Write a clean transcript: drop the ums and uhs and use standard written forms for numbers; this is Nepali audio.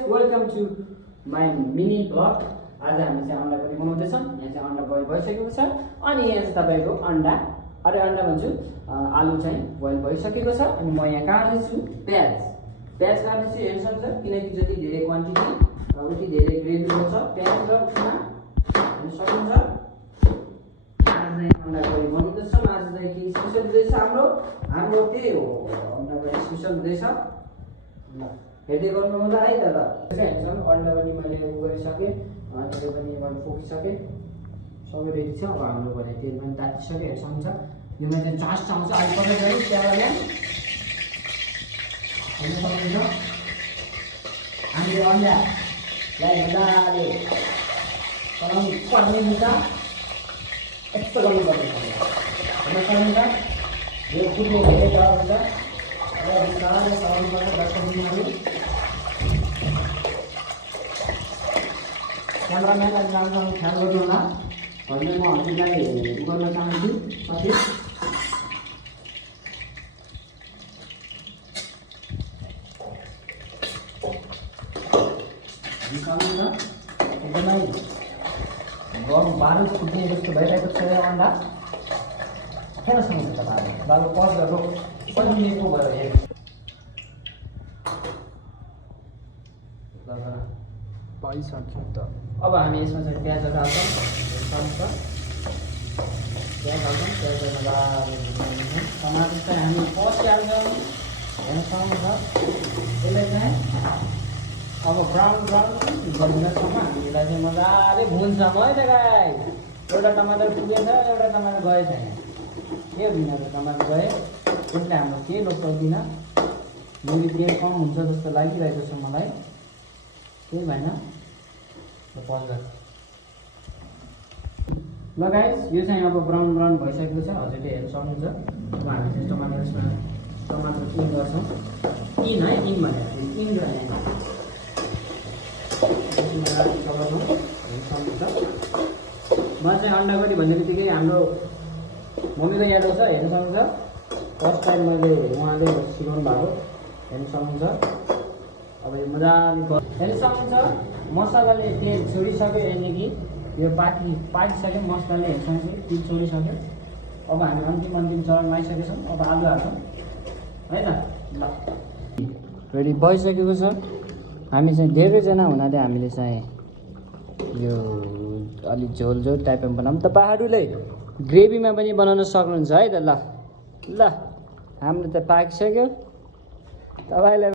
Guys, welcome to my mini blog. आज हामी चाहिँ अन्डा पनि बनाउँदैछौँ। यहाँ चाहिँ अन्डा बोइल भइसकेको छ अनि यहाँ चाहिँ तपाईँको अन्डा भन्छु आलु चाहिँ बोइल भइसकेको छ अनि म यहाँ काट्दैछु प्याज काट्दैछु। हेर्न सक्छ किनकि जति धेरै क्वान्टिटी उति धेरै ग्रेभी हुन्छ प्याज र उसमा हेर्न सक्नुहुन्छ। आज चाहिँ अन्डा बोइल बनाउँदैछौँ। आज चाहिँ के स्पेसल हुँदैछ हाम्रो त्यही हो, अन्डा बोइल स्पेसल हुँदैछ। ल हेर्दै गर्नु होला है त। हेर्छौँ अन्डा पनि मैले गरिसकेँ, तेल पनि मैले पोखिसकेँ, सबै रेडी छ। अब हाम्रो भने तेल पनि तातिसक्यो। हेर्न सक्नुहुन्छ योमा चाहिँ चास्ट आउँछ अहिले पकाइसक्यो त्यहाँबाट हेर्न सक्नुहुन्छ। हामीले अन्डालाई मजाले चलाउनु पर्ने हुन्छ, यस्तो गर्नुपर्ने हेर्न सक्नुहुन्छ। यो फुट्ने धेरै डर हुन्छ र बिस्तारै चलाउनुपर्छ 10 मिनटहरू। क्यामेराम्यानलाई राम्रोसँग ख्याल गर्नु होला भन्ने म हजुरलाई गर्न चाहन्छु साथी। एकदमै गरम 12 फुट्ने जस्तो भइरहेको छ अन्डा। किन सम्झ तपाईँ बाबु पज गरेको कतिको भयो हेर्नु। पाइसक्यो त। अब हामी यसमा चाहिँ प्याजहरू हाल्छौँ। प्याज हाल्छौँ, प्याजहरू मजाले टमाटर चाहिँ हामी पछि हाल्छौँ। हेर्न सक्नुहुन्छ यसलाई चाहिँ अब ब्राउन गरिदिनसम्म हामीलाई चाहिँ मजाले भुन्छौँ है त गाइस। एउटा टमाटर पुगेछ, एउटा टमाटर गए छैन। के बिना टमाटर गए त्यसले हाम्रो केही लोप पर्दैन। मुरी तेल कम हुन्छ जस्तो लागिरहेको छ मलाई, केही भएन। ल गाइस, यो चाहिँ अब ब्राउन भइसकेको छ, हजुरले हेर्न सक्नुहुन्छ। अब हामी चाहिँ टमाटर इन गर्छौँ। इन है, इन भनेर इन गर्ने म चाहिँ अन्डा करी भन्ने बित्तिकै हाम्रो मम्मीको याद आउँछ। हेर्न सक्नुहुन्छ फर्स्ट टाइम मैले उहाँले सिकाउनु भएको हेर्न सक्नुहुन्छ। अब यो मजाले हेर्न सक्नुहुन्छ मसलाले तेल छोडिसक्यो, यानि कि यो पाकिसक्यो मसलाले। हेर्न सक्नुहुन्छ तेल छोडिसक्यो। अब हामी अन्तिम चरणमा आइसकेछौँ। अब आलु हाल्छौँ है त। ल रेडी भइसकेको छ। हामी चाहिँ धेरैजना हुनाले हामीले चाहिँ यो अलिक झोल टाइपमा बनाऊँ। तपाईँहरूले ग्रेभीमा पनि बनाउन सक्नुहुन्छ है त। ल हाम्रो त पाकिसक्यो, तपाईँलाई